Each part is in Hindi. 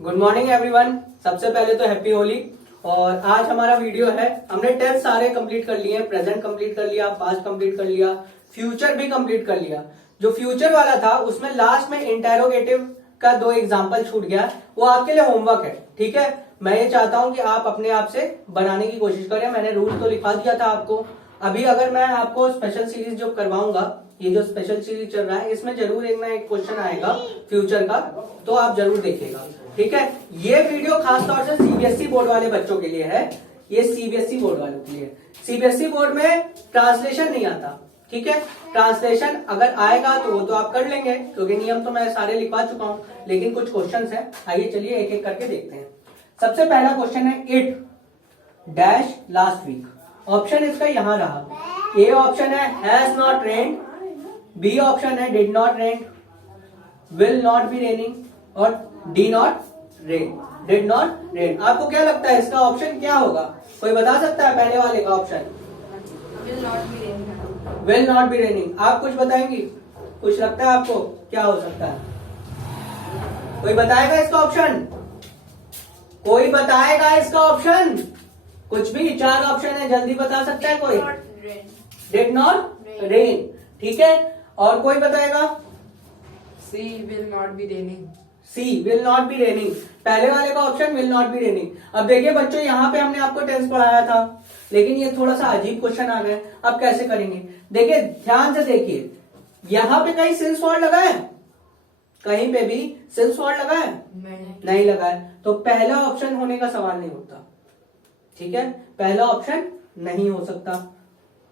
Good morning everyone. सबसे पहले तो हैप्पी होली। और आज हमारा वीडियो है, हमने टेस्ट सारे कंप्लीट कर लिए, प्रेजेंट कंप्लीट कर लिया, पास्ट कंप्लीट कर लिया, फ्यूचर भी कंप्लीट कर लिया। जो फ्यूचर वाला था उसमें लास्ट में इंटेरोगेटिव का 2 एग्जाम्पल छूट गया, वो आपके लिए होमवर्क है। ठीक है, मैं ये चाहता हूं कि आप अपने आप से बनाने की कोशिश करें। मैंने रूल तो लिखा दिया था आपको। अभी अगर मैं आपको स्पेशल सीरीज जो करवाऊंगा, ये जो स्पेशल सीरीज चल रहा है, इसमें जरूर एक ना एक क्वेश्चन आएगा फ्यूचर का, तो आप जरूर देखिएगा। ठीक है, ये वीडियो खासतौर से सीबीएसई बोर्ड वाले बच्चों के लिए है। ये सीबीएसई बोर्ड वालों के लिए। सीबीएसई बोर्ड में ट्रांसलेशन नहीं आता। ठीक है, ट्रांसलेशन अगर आएगा तो वो तो आप कर लेंगे, क्योंकि नियम तो मैं सारे लिखवा चुका हूं, लेकिन कुछ क्वेश्चंस हैं। आइए चलिए एक एक करके देखते हैं। सबसे पहला क्वेश्चन है, it dash last week. Option इसका यहां रहा। ए ऑप्शन है has not rained, B option है did not rain, will not be raining, और D not rain, did not rain. आपको क्या लगता है इसका ऑप्शन क्या होगा? कोई बता सकता है पहले वाले का option? Will not be raining. Will not be raining. आप कुछ बताएंगी? कुछ लगता है आपको क्या हो सकता है? कोई बताएगा इसका ऑप्शन? कोई बताएगा इसका ऑप्शन? कुछ भी, 4 ऑप्शन है, जल्दी बता सकता है कोई? Did not rain. ठीक है, और कोई बताएगा? C will not be raining. C will not be raining. पहले वाले का option will not be raining. अब देखिए बच्चों, यहाँ पे हमने आपको टेंस पढ़ाया था, लेकिन ये थोड़ा सा अजीब क्वेश्चन आ गए। अब कैसे करेंगे? देखिए ध्यान से देखिए, यहाँ पे कहीं सिंस वर्ड लगा है? कहीं पे भी सिंस वर्ड लगा है? नहीं लगा है, तो पहला ऑप्शन होने का सवाल नहीं होता। ठीक है, पहला ऑप्शन नहीं हो सकता,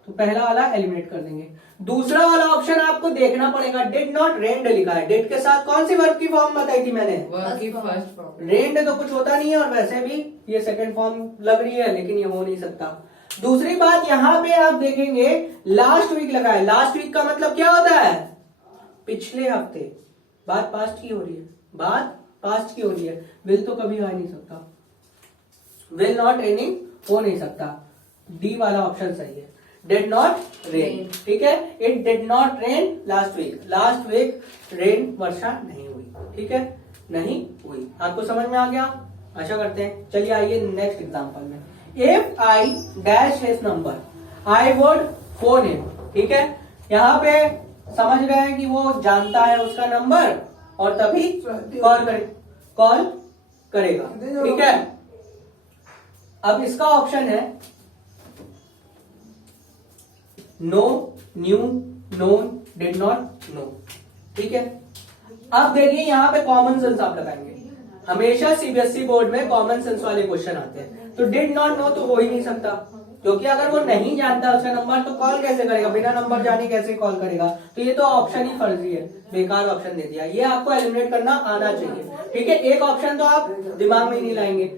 तो पहला वाला एलिमिनेट कर देंगे। दूसरा वाला ऑप्शन आपको देखना पड़ेगा। डिड नॉट रेन्ड लिखा है, डिड के साथ कौन सी वर्ब की फॉर्म बताई थी मैंने? वर्ब की फर्स्ट फॉर्म। रेन्ड तो कुछ होता नहीं है, और वैसे भी ये सेकंड फॉर्म लग रही है, लेकिन ये हो नहीं सकता। दूसरी बात, यहां पे आप देखेंगे लास्ट वीक लगा है। लास्ट वीक का मतलब क्या होता है? पिछले हफ्ते। बात पास्ट की हो रही है, बात पास्ट की हो रही है। विल तो कभी आ नहीं सकता, विल नॉट रेनिंग हो नहीं सकता। डी वाला ऑप्शन सही है, डिड नॉट रेन। ठीक है, it did not rain last week. Last week rain, वर्षा नहीं हुई। ठीक है, नहीं हुई। आपको समझ में आ गया? आशा करते हैं। चलिए आइए नेक्स्ट एग्जांपल में। If I dash his number, I would phone him. ठीक है, यहाँ पे समझ रहे हैं कि वो जानता है उसका नंबर और तभी कॉल करेगा। ठीक है, अब इसका ऑप्शन है know, knew, known, did not know. ठीक है, अब देखिए यहाँ पे कॉमन सेंस आप लगाएंगे। हमेशा सीबीएसई बोर्ड में कॉमन सेंस वाले क्वेश्चन आते हैं। तो डिड नॉट नो तो हो ही नहीं सकता, क्योंकि अगर वो नहीं जानता उसका नंबर तो कॉल कैसे करेगा? बिना नंबर जाने कैसे कॉल करेगा? तो ये तो ऑप्शन ही फर्जी है, बेकार ऑप्शन दे दिया। ये आपको एलिमिनेट करना आना चाहिए। ठीक है, एक ऑप्शन तो आप दिमाग में ही नहीं लाएंगे।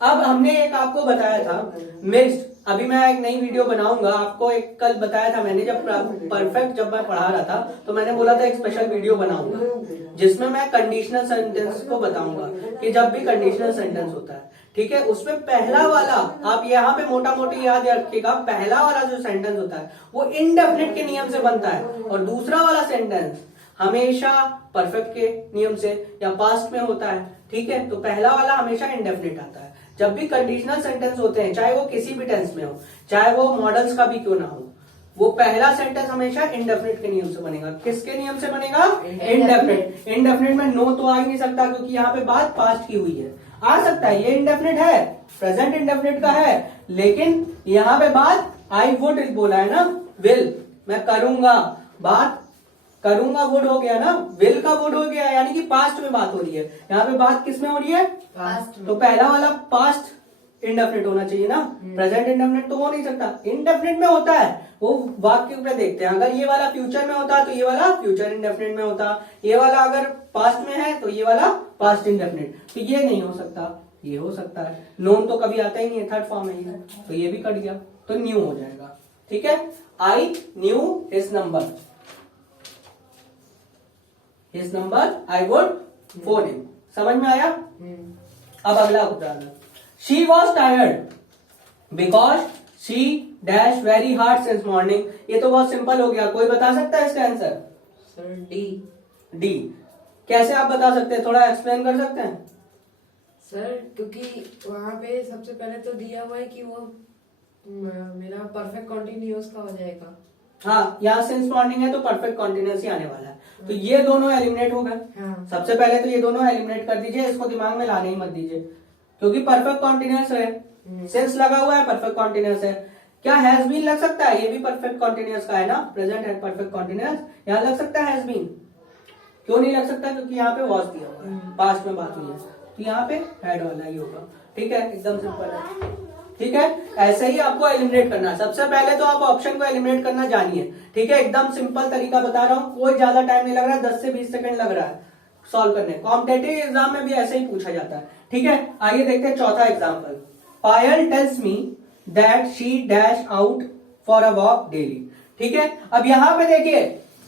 अब हमने एक आपको बताया था मिक्स्ड। अभी मैं एक नई वीडियो बनाऊंगा। आपको एक कल बताया था मैंने, जब परफेक्ट जब मैं पढ़ा रहा था, तो मैंने बोला था एक स्पेशल वीडियो बनाऊंगा जिसमें मैं कंडीशनल सेंटेंस को बताऊंगा कि जब भी कंडीशनल सेंटेंस होता है, ठीक है, उसमें पहला वाला आप यहाँ पे मोटा मोटी याद रखिएगा, पहला वाला जो सेंटेंस होता है वो इनडेफिनिट के नियम से बनता है, और दूसरा वाला सेंटेंस हमेशा परफेक्ट के नियम से या पास्ट में होता है। ठीक है, तो पहला वाला हमेशा इनडेफिनिट आता है। जब भी कंडीशनल सेंटेंस होते हैं, चाहे वो किसी भी टेंस में हो, चाहे वो मॉडल्स का भी क्यों ना हो, वो पहला सेंटेंस हमेशा इंडेफिनिट के नियम से बनेगा। किसके नियम से बनेगा? इंडेफिनिट। इंडेफिनिट में नो तो आ ही नहीं सकता, क्योंकि यहाँ पे बात पास्ट की हुई है। आ सकता है, ये इंडेफिनिट है, प्रेजेंट इंडेफिनिट का है, लेकिन यहाँ पे बात आई वुड बोला है ना, विल मैं करूंगा, बात करूंगा वुड हो गया ना, विल का वुड हो गया, यानी कि पास्ट में बात हो रही है। यहाँ पे बात किस में हो रही है? पास्ट में। तो पहला वाला पास्ट इंडेफिनिट होना चाहिए ना, प्रेजेंट इंडेफिनिट तो हो नहीं सकता। इंडेफिनिट में होता है, वो वाक्य पे देखते हैं। अगर ये वाला फ्यूचर में होता तो ये वाला फ्यूचर इंडेफिनिट में होता, ये वाला अगर पास्ट में है तो ये वाला पास्ट इंडेफिनिट। तो ये नहीं हो सकता, ये हो सकता है। नोन तो कभी आता ही नहीं है, थर्ड फॉर्म है ये, तो ये भी कट गया, तो न्यू हो जाएगा। ठीक है, I knew his number, his number I would phone him. समझ में आया? अब अगला उदाहरण, she was tired because she dash very hard since morning. ये तो बहुत सिंपल हो गया, कोई बता सकता है इसका आंसर? Sir D. डी। कैसे आप बता सकते हैं, थोड़ा एक्सप्लेन कर सकते हैं? सर क्योंकि वहाँ पे सबसे पहले तो दिया हुआ है कि वो मेरा परफेक्ट कॉन्टिन्यूअस का हो जाएगा। हाँ, यहाँ सेंस मॉर्निंग है तो परफेक्ट कॉन्टिन्यूअस ही आने वाला है। तो ये दोनों एलिमिनेट हो गए। हाँ। सबसे पहले तो ये दोनों एलिमिनेट कर दीजिए, इसको दिमाग में लाने ही मत दीजिए, क्योंकि परफेक्ट कॉन्टिन्यूअस है, सेंस लगा हुआ है, परफेक्ट कॉन्टिन्यूअस है। क्या हैज बीन लग सकता है? ये भी परफेक्ट कॉन्टिन्यूअस का है ना, प्रेजेंट है परफेक्ट कॉन्टिन्यूअस, यहाँ लग सकता है हैज बीन। क्यों नहीं लग सकता? क्योंकि यहाँ पे वॉज दिया हुआ है, पास्ट में बात हुई है, तो यहाँ पे हैड वाला ही होगा। ठीक है, एकदम सिंपल है। ठीक है, ऐसे ही आपको एलिमिनेट करना है। सबसे पहले तो आप ऑप्शन को एलिमिनेट करना जानिए। ठीक है, एकदम सिंपल तरीका बता रहा हूँ, कोई ज्यादा टाइम नहीं लग रहा है, 10 से 20 सेकंड लग रहा है सॉल्व करने। कॉम्पिटेटिव एग्जाम में भी ऐसे ही पूछा जाता है। ठीक है, आइए देखते हैं चौथा example. Payal tells me that she dash out for a walk daily. ठीक है, अब यहाँ पे देखिए,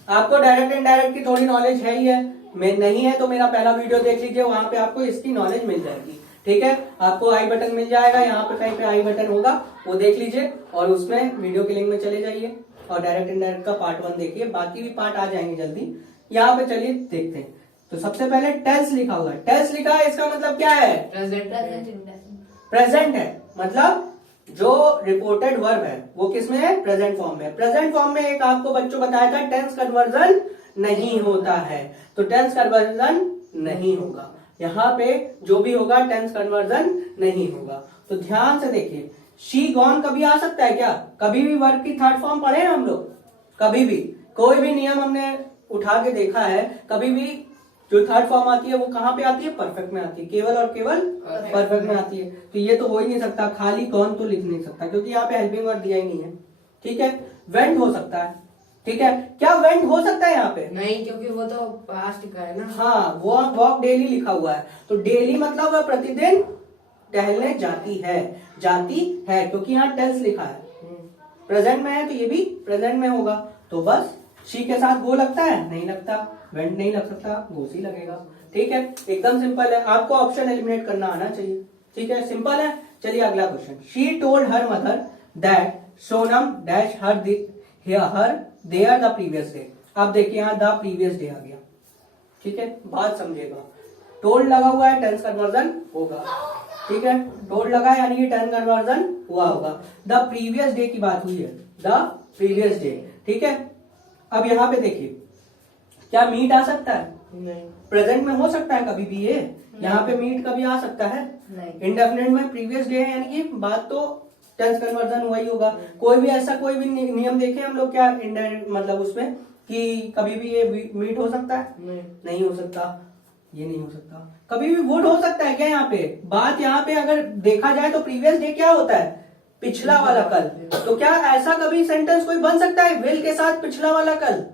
आपको डायरेक्ट इनडायरेक्ट की थोड़ी नॉलेज है ही है, मैं नहीं है तो मेरा पहला वीडियो देख लीजिए, वहां पे आपको इसकी नॉलेज मिल जाएगी। ठीक है, आपको आई बटन मिल जाएगा, यहाँ पे कहीं पे आई बटन होगा, वो देख लीजिए और उसमें वीडियो के लिंक में चले जाइए और डायरेक्ट इनडायरेक्ट का पार्ट 1 देखिए, बाकी भी पार्ट आ जाएंगे जल्दी। यहाँ पे चलिए देखते हैं। तो सबसे पहले टेल्स लिखा हुआ है, टेल्स लिखा है, इसका मतलब क्या है? प्रेजेंट है, मतलब जो रिपोर्टेड वर्ब है वो किसमें है? प्रेजेंट फॉर्म में। प्रेजेंट फॉर्म में एक आपको बच्चों बताया था टेंस कन्वर्जन नहीं होता है, तो टेंस कन्वर्जन नहीं होगा, यहाँ पे जो भी होगा टेंस कन्वर्जन नहीं होगा। तो ध्यान से देखिए, शी गॉन कभी आ सकता है क्या? कभी भी वर्ब की थर्ड फॉर्म पढ़े हैं हम लोग? कभी भी कोई भी नियम हमने उठा के देखा है, कभी भी जो थर्ड फॉर्म आती है वो कहाँ पे आती है? परफेक्ट में आती है, केवल और केवल परफेक्ट में आती है। तो ये तो हो ही नहीं सकता, खाली कौन तो लिख नहीं सकता, क्योंकि यहाँ पे हेल्पिंग वर्ड दिया ही नहीं है। ठीक है, वेंट हो सकता है। ठीक है, क्या वेंट हो सकता है यहाँ पे? नहीं, क्योंकि वो तो पास्ट का है ना। हाँ, वॉक डेली लिखा हुआ है, तो डेली मतलब वह प्रतिदिन टहलने जाती है, क्योंकि यहाँ टेल्स लिखा है, प्रेजेंट में है तो ये भी प्रेजेंट में होगा। तो बस शी के साथ वो लगता है? नहीं लगता। वेंट नहीं लग सकता, वो सी लगेगा। ठीक है, एकदम सिंपल है, आपको ऑप्शन एलिमिनेट करना आना चाहिए। ठीक है, सिंपल है। चलिए अगला question. She told her mother that Sonam dash her there the previous day. अब देखिए यहाँ द प्रीवियस डे आ गया। ठीक है, बात समझिएगा, टोल्ड लगा हुआ है, टेंस कन्वर्जन होगा। ठीक है, टोल्ड लगा है यानी कि टेंस कन्वर्जन हुआ होगा। द प्रीवियस डे की बात हुई है, द प्रीवियस डे। ठीक है, अब यहाँ पे देखिए, क्या मीट आ सकता है? नहीं। प्रेजेंट में हो सकता है कभी भी ये, यहाँ पे मीट कभी आ सकता है? इंडेफिनिट में प्रीवियस डे है, यानी कि बात तो टेंस कन्वर्जन हुआ ही होगा। कोई भी ऐसा कोई भी नियम देखे हम लोग क्या इंडायरेक्ट मतलब उसमें कि कभी भी ये मीट हो सकता है? नहीं हो सकता, ये नहीं हो सकता। कभी भी वुड हो सकता है क्या? यहाँ पे बात, यहाँ पे अगर देखा जाए तो प्रीवियस डे क्या होता है? पिछला वाला कल। तो क्या ऐसा कभी सेंटेंस कोई बन सकता है विल के साथ पिछला वाला कल?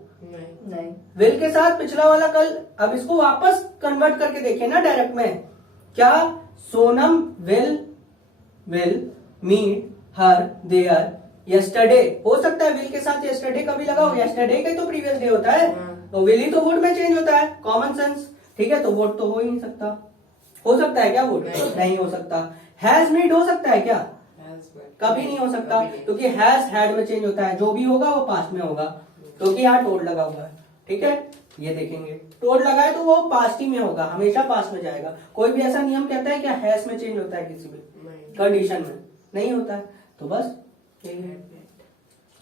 नहीं। विल के साथ पिछला वाला कल। अब इसको वापस कन्वर्ट करके देखिए ना डायरेक्ट में, क्या Sonam will meet her there yesterday हो सकता है? विल के साथ यस्टरडे कभी लगा हो? यस्टरडे का तो प्रीवियस डे होता है, तो विल ही तो वुड में चेंज होता है, कॉमन सेंस। ठीक है, तो वुड तो हो ही नहीं सकता। हो सकता है क्या वुड? नहीं हो सकता। हैज मीट हो सकता है क्या? कभी नहीं हो सकता, क्योंकि हैज हैड में चेंज होता है, जो भी होगा वो पास्ट में होगा, क्योंकि यहाँ टोल्ड लगा हुआ है। ठीक है, ये देखेंगे टोल्ड लगा है तो वो पास्ट ही में होगा, हमेशा पास्ट में जाएगा। कोई भी ऐसा नियम कहता है कि हैज में चेंज होता है किसी भी कंडीशन में? नहीं होता है। तो बस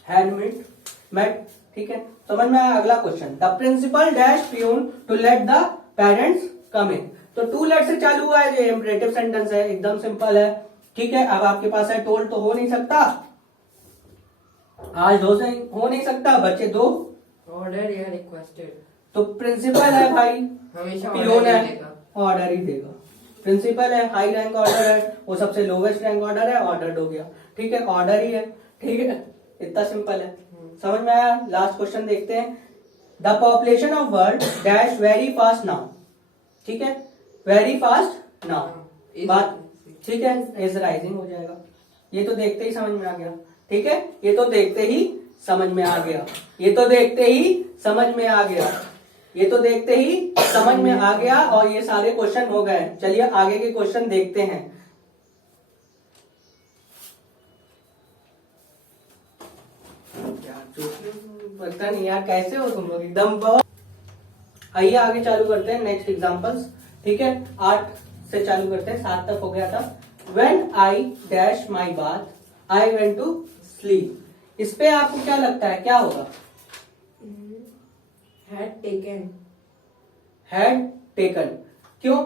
हैड मेट। ठीक है, समझ में आया? अगला question. The principal dash peon to let the parents come in. तो टू लेट से चालू हुआ है, ये इम्परेटिव सेंटेंस है, एकदम सिंपल है। ठीक है, अब आपके पास है टोल्ड तो हो नहीं सकता, आज हो नहीं सकता, बच्चे दो ऑर्डर या रिक्वेस्टेड। तो प्रिंसिपल है भाई, हमेशा पियोन है, ऑर्डर ही देगा। प्रिंसिपल है, हाई रैंक ऑर्डर है, वो सबसे लोवेस्ट रैंक ऑर्डर है, ऑर्डर हो गया। ठीक है, ऑर्डर ही है। ठीक है, इतना सिंपल है, समझ में आया? लास्ट क्वेश्चन देखते हैं। The population of world dash very fast now. ठीक है, वेरी फास्ट नाउ बात। ठीक है, इज राइजिंग हो जाएगा। ये तो देखते ही समझ में आ गया। ठीक है, ये तो देखते ही समझ में आ गया, ये तो देखते ही समझ में आ गया, ये तो देखते ही समझ में आ गया, और ये सारे क्वेश्चन हो गए। चलिए आगे के क्वेश्चन देखते हैं। पता नहीं यार कैसे हो तुम लोग, एकदम बहुत। आइए आगे चालू करते हैं नेक्स्ट एग्जांपल्स। ठीक है, 8 से चालू करते हैं, 7 तक हो गया था। When I dash my bath, I went to sleep. इस पे आपको क्या लगता है क्या होगा? Had taken. Had taken. क्यों?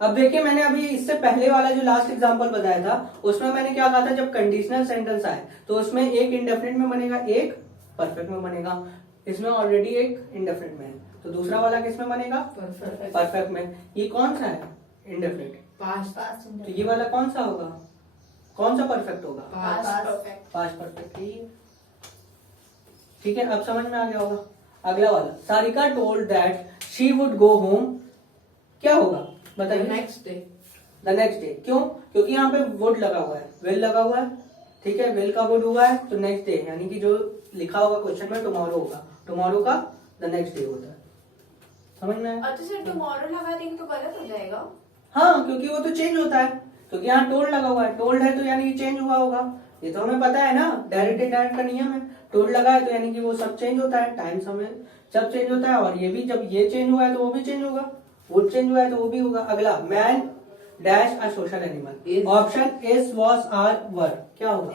अब देखिए मैंने अभी इससे पहले वाला जो लास्ट एग्जांपल बताया था उसमें मैंने क्या कहा था, जब कंडीशनल सेंटेंस आए तो उसमें एक इंडेफिनिट में बनेगा, एक परफेक्ट में बनेगा। इसमें ऑलरेडी एक इंडेफिनिट में है, तो दूसरा वाला किस में बनेगा? परफेक्ट में। ये कौन सा है इंडेफिनिट? पास्ट। तो ये वाला कौन सा होगा, कौन सा परफेक्ट होगा? Past perfect. ठीक है, अब समझ में आ गया होगा। अगला वाला, Sarika told that she would go home, क्या होगा बताइए? Next day. The next day. क्यों? क्योंकि यहाँ पे वुड लगा हुआ है, विल लगा हुआ है, ठीक है, विल का वुड हुआ है तो नेक्स्ट डे, यानी कि जो लिखा होगा क्वेश्चन में टुमारो होगा, टुमारो का द नेक्स्ट डे होता है। समझ में? अच्छा सर, टुमारो लगा देंगे तो गलत हो जाएगा? हाँ, क्योंकि वो तो चेंज होता है, क्योंकि यहाँ टोल्ड लगा हुआ है, टोल्ड है तो यानी कि चेंज हुआ होगा, ये तो हमें पता है ना, डायरेक्ट इनडायरेक्ट का नियम है। टोल्ड लगा है तो यानी कि वो सब चेंज होता है, टाइम समय सब चेंज होता है, और ये भी जब ये चेंज हुआ है तो वो भी चेंज होगा, वुड चेंज हुआ है तो वो भी होगा। अगला, man dash a social animal, option is was are were, क्या होगा?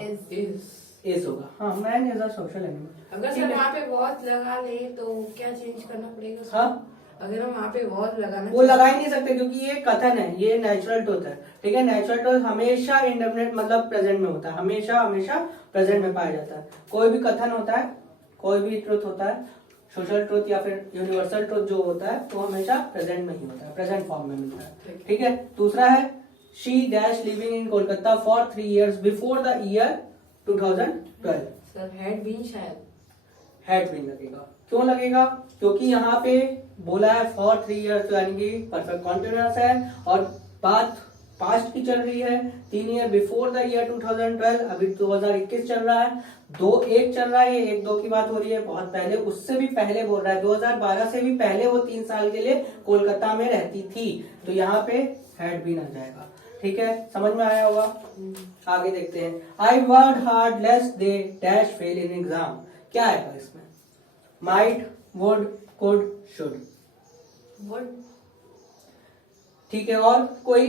इज होगा। हाँ, man is a social animal. अगर सर वहाँ पे वॉज लगा ले तो क्या चेंज करना पड़ेगा सर? हाँ, अगर हम वहाँ पे वॉज लगाना वो लगा ही नहीं सकते क्योंकि ये कथन है, ये नेचुरल ट्रुथ है, ठीक है। नेचुरल ट्रुथ हमेशा इंडेफिनिट मतलब प्रेजेंट में होता है, हमेशा हमेशा प्रेजेंट में पाया जाता है। कोई भी कथन होता है, कोई भी ट्रुथ होता है, सोशल ट्रुथ या फिर यूनिवर्सल ट्रुथ जो होता है वो हमेशा प्रेजेंट में ही होता है, प्रेजेंट फॉर्म में मिलता है, ठीक है। दूसरा है, she dash living in Kolkata for 3 years before the year 2012। Sir had been, शायद हैड बीन लगेगा। क्यों लगेगा? क्योंकि यहाँ पे बोला है फॉर 3 years, तो यानी कि परफेक्ट कॉन्टिन्यूअस है, और बात पास्ट की चल रही है। 3 year बिफोर द ईयर 2012, अभी 2021 चल रहा है, 2-1 चल रहा है, ये 1-2 की बात हो रही है, बहुत पहले, उससे भी पहले बोल रहा है, 2012 से भी पहले वो 3 साल के लिए कोलकाता में रहती थी, तो यहाँ पे हैड बीन आ जाएगा, ठीक है। समझ में आया होगा। आगे देखते हैं, I worked hard lest they dash fail in exam, क्या आएगा इसमें? Might, would, could, should, would. ठीक है। और कोई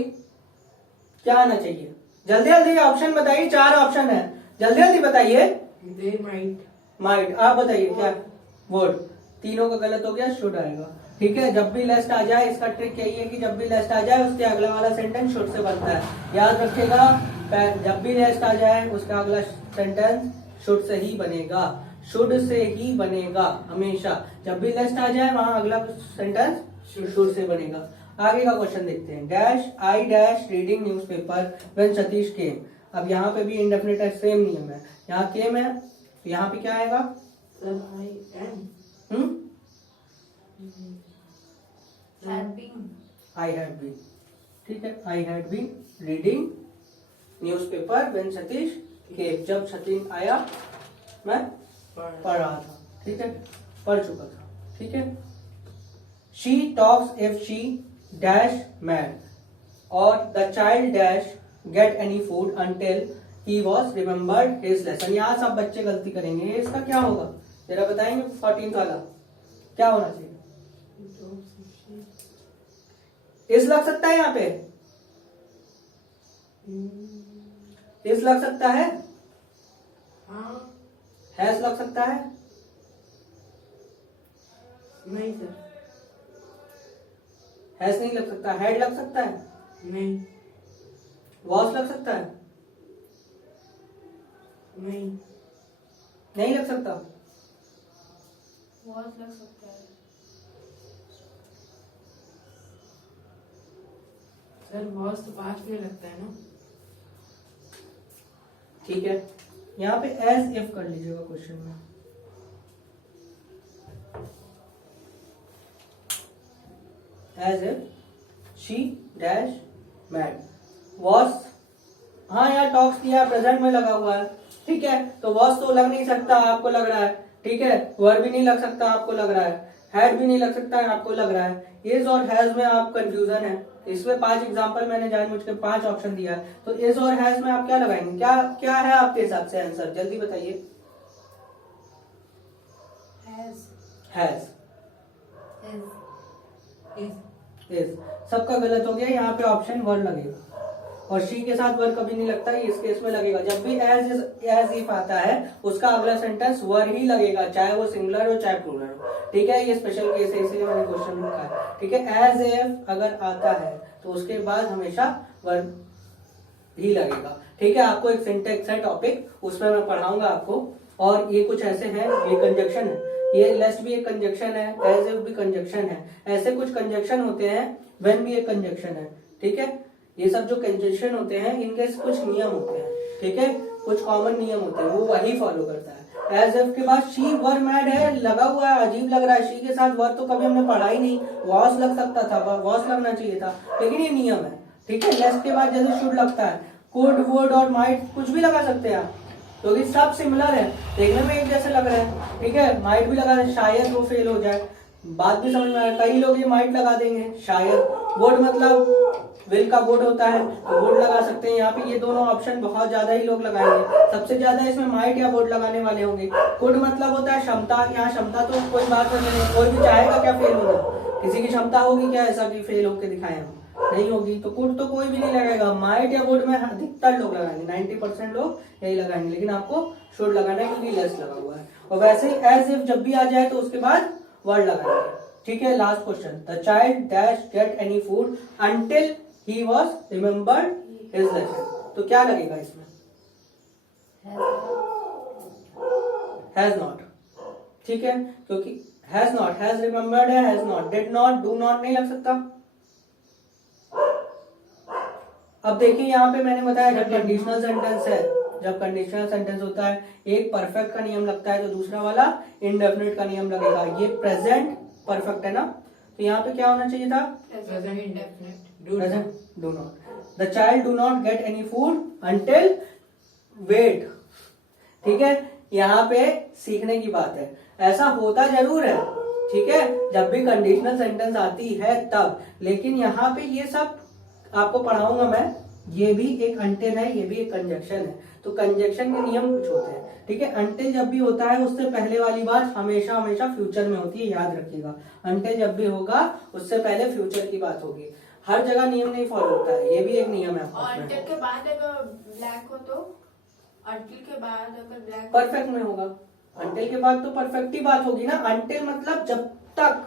क्या आना चाहिए? जल्दी जल्दी ऑप्शन बताइए, 4 ऑप्शन है, जल्दी जल्दी बताइए। They might. माइट, आप बताइए क्या? वुड। तीनों का गलत हो गया, शुड आएगा, ठीक है। जब भी लेस्ट आ जाए, इसका ट्रिक यही है कि जब भी लेस्ट आ जाए उसके अगला वाला सेंटेंस शुड से बनता है, याद रखिएगा। जब भी लेस्ट आ जाए उसका अगला सेंटेंस शुड से ही बनेगा, शुड से ही बनेगा हमेशा। जब भी लेस्ट आ जाए वहां अगला सेंटेंस शुड से बनेगा। आगे का क्वेश्चन देखते हैं, dash I dash reading newspaper when Satish came. अब यहाँ पे भी इंडेफिनिट है, सेम नियम है, यहाँ केम है तो यहाँ पे क्या आएगा? Sir I am. Had been. I had been, ठीक है। I had been reading newspaper when Satish came, जब सतीश आया मैं पढ़ रहा था, ठीक है, पढ़ चुका था, ठीक है। She talks if she dash mad, और the child dash get any food until he was remembered his lesson. यहाँ सब बच्चे गलती करेंगे, इसका क्या होगा जरा बताएंगे? 14th वाला क्या होना चाहिए? इस लग सकता है यहाँ पे, इस लग सकता है, हाँ हैज लग सकता है, नहीं सर, हैज नहीं लग सकता, हेड लग सकता है, नहीं वॉज लग सकता है, नहीं नहीं लग सकता, वॉज लग सकता है। सर वॉज तो पास्ट में लगता है ना। ठीक है। यहाँ पे एज इफ कर लीजिएगा क्वेश्चन में, as if she dash mad was, हाँ यार टॉक्स दिया प्रेजेंट में लगा हुआ है, ठीक है, तो वॉज तो लग नहीं सकता, आपको लग रहा है, ठीक है, वर भी नहीं लग सकता, आपको लग रहा है, हैड भी नहीं लग सकता है, आपको लग रहा है, इज और हैज में आप कंफ्यूजन है। इसमें 5 एग्जांपल मैंने जानबूझ के 5 ऑप्शन दिया है, तो इज और हैज में आप क्या लगाएंगे? क्या क्या है आपके हिसाब से आंसर, जल्दी बताइए। हैज। Has, is. इज, सबका गलत हो गया। यहाँ पे ऑप्शन वर लगेगा और शी के साथ वर कभी नहीं लगता, इस केस में लगेगा। जब भी एज इफ आता है उसका अगला सेंटेंस वर ही लगेगा, चाहे वो सिंगुलर हो चाहे प्लूरल हो। ठीक है, ये स्पेशल केस है इसलिए मैंने क्वेश्चन लिखा है। ठीक है, एज इफ अगर आता है तो उसके बाद हमेशा वर ही लगेगा। ठीक है, आपको एक सिंटेक्स है टॉपिक, उसमें मैं पढ़ाऊंगा आपको। और ये कुछ ऐसे हैं, ये कंजक्शन है, ये लेस्ट भी एक कंजक्शन है, एज इफ भी कंजक्शन है। ऐसे कुछ कंजक्शन होते हैं, व्हेन भी एक कंजक्शन है। ठीक है, ये सब जो कंजक्शन होते हैं इनके कुछ नियम होते हैं। ठीक है, कुछ कॉमन नियम होते हैं, वो वही फॉलो करता है। एज इफ के बाद शी वर मैड है लगा हुआ है, अजीब लग रहा है। शी के साथ वर तो कभी हमने पढ़ा ही नहीं, वॉस लग सकता था, वॉस लगना चाहिए था, लेकिन ये नियम है। ठीक है, लेस्ट के बाद जैसे शुड लगता है, कुड वुड और माइट कुछ भी लगा सकते हैं आप, क्योंकि सब सिमिलर है, देखने में एक जैसे लग रहे हैं। ठीक है, माइट भी लगा दें, शायद वो फेल हो जाए, बात भी समझ में आया। कई लोग ये माइट लगा देंगे, शायद। वुड मतलब विल का वुड होता है, तो वुड लगा सकते हैं। यहाँ पे ये दोनों ऑप्शन बहुत ज्यादा ही लोग लगाएंगे, सबसे ज्यादा इसमें माइट या वुड लगाने वाले होंगे। कुड मतलब होता है क्षमता, यहाँ क्षमता तो कोई बात नहीं, कोई भी चाहेगा क्या फेल होना, किसी की क्षमता होगी क्या ऐसा कि फेल होकर दिखाए हम, नहीं होगी। तो कुड तो कोई भी नहीं लगाएगा। माइट या वुड में अधिकतर लोग लगाएंगे, 90% लोग यही लगाएंगे, लेकिन आपको शुड लगाना है क्योंकि लेस लगा हुआ है। और वैसे ही एज इफ जब भी आ जाए तो उसके बाद वर्ड लगाएंगे। ठीक है, last question, the child dash get any food until he was remembered his lesson. तो क्या लगेगा इसमें? Has not. ठीक है, क्योंकि हैज नॉट, हैज रिमेम्बर्ड है, has not, did not, do not नहीं लग सकता। अब देखिए यहाँ पे मैंने बताया जब कंडीशनल सेंटेंस है, जब कंडीशनल सेंटेंस होता है एक परफेक्ट का नियम लगता है तो दूसरा वाला इंडेफिनिट का नियम लगेगा। ये प्रेजेंट परफेक्ट है ना, तो यहाँ पे क्या होना चाहिए था? Present indefinite, present do not. The child do not get any food until wait. ठीक है, यहाँ पे सीखने की बात है, ऐसा होता जरूर है। ठीक है, जब भी कंडीशनल सेंटेंस आती है तब, लेकिन यहाँ पे ये सब आपको पढ़ाऊंगा मैं। ये भी एक अंटिल है, ये भी एक कंजक्शन है, तो कंजक्शन के नियम कुछ होते हैं। ठीक है, अंटिल जब भी होता है उससे पहले वाली बात हमेशा हमेशा फ्यूचर में होती है, याद रखिएगा। अंटिल जब भी होगा उससे पहले फ्यूचर की बात होगी। हर जगह नियम नहीं फॉलो होता है, ये भी एक नियम है। और अंटिल के बाद अगर ब्लैक हो तो, अंटिल के बाद अगर ब्लैक परफेक्ट में होगा, अंटिल के बाद तो परफेक्ट ही बात होगी ना। अंटिल मतलब जब तक,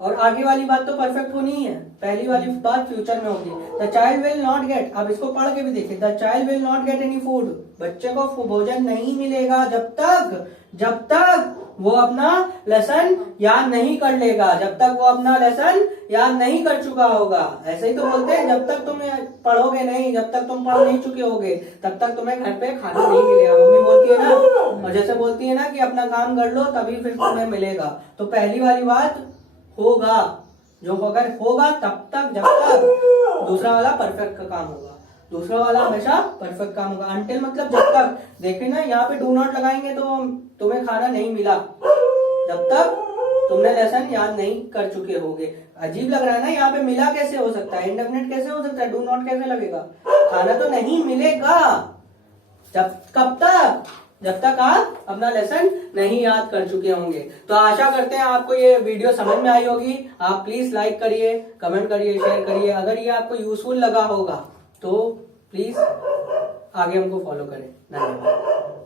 और आगे वाली बात तो परफेक्ट होनी ही है, पहली वाली बात फ्यूचर में होगी। The child will not gate, अब इसको पढ़ के भी देखिए, the child will not get any food, बच्चे को भोजन नहीं मिलेगा जब तक वो अपना लेसन याद नहीं कर लेगा, जब तक वो अपना लेसन याद नहीं कर चुका होगा। ऐसे ही तो बोलते हैं, जब तक तुम पढ़ोगे नहीं, जब तक तुम पढ़ नहीं चुके होगे तब तक तुम्हें घर पे खाना नहीं मिलेगा। मम्मी बोलती है ना, और जैसे बोलती है ना कि अपना काम कर लो तभी फिर तुम्हें मिलेगा। तो पहली वाली बात होगा, जो अगर होगा तब तक, जब तक। दूसरा वाला परफेक्ट का काम होगा, दूसरा वाला हमेशा परफेक्ट काम होगा। अंटिल मतलब जब तक। देखिए ना, यहाँ पे डू नॉट लगाएंगे तो तुम्हें खाना नहीं मिला, जब तक तुमने लेसन याद नहीं कर चुके होगे। अजीब लग रहा है ना, यहाँ पे मिला कैसे हो सकता है, इंडेफिनिट कैसे हो सकता है, डू नॉट कैसे लगेगा? खाना तो नहीं मिलेगा कब तक? जब तक आप अपना लेसन नहीं याद कर चुके होंगे। तो आशा करते हैं आपको ये वीडियो समझ में आई होगी। आप प्लीज लाइक करिए, कमेंट करिए, शेयर करिए। अगर ये आपको यूजफुल लगा होगा तो प्लीज आगे हमको फॉलो करें। धन्यवाद।